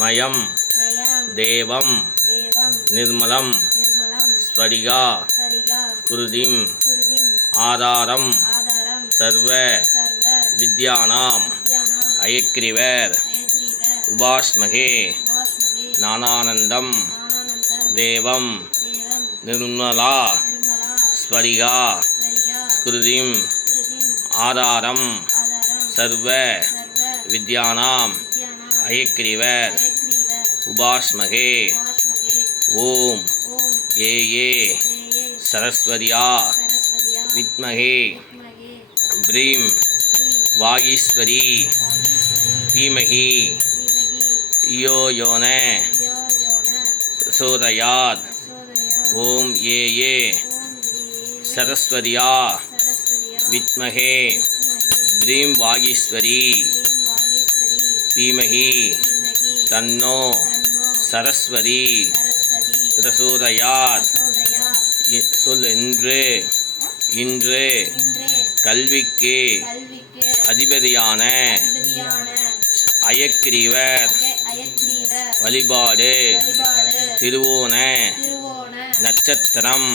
மயம் தேவம் நிர்மலம் ஸ்வரிகா குருதிம் ஆதாரம் சர்வ வித்யானாம் அயக்ரிவர் உபாஸ்மகே ஞானானந்தம் தேவம் நிர்மலா ஸ்வரிகா குருதிம் ஆதாரம் சர்வ வித்யானாம் அயக்ரிவர் உபாஸ்மகே ஓம் ஏ சரஸ்வதியா வித்மகே ப்ரீம் வாகீஸ்வரி தீமஹி धियो यो न प्रचोदयात् ओम ये सरस्वत्या विद्महे ह्रीं वागीश्वरी धीमहि तन्नो सरस्वती प्रचोदयात् சொல் இன்று கல்விக்கு அதிபதியான அயக்ரீவர் வழிபாடு திருவோண நட்சத்திரம்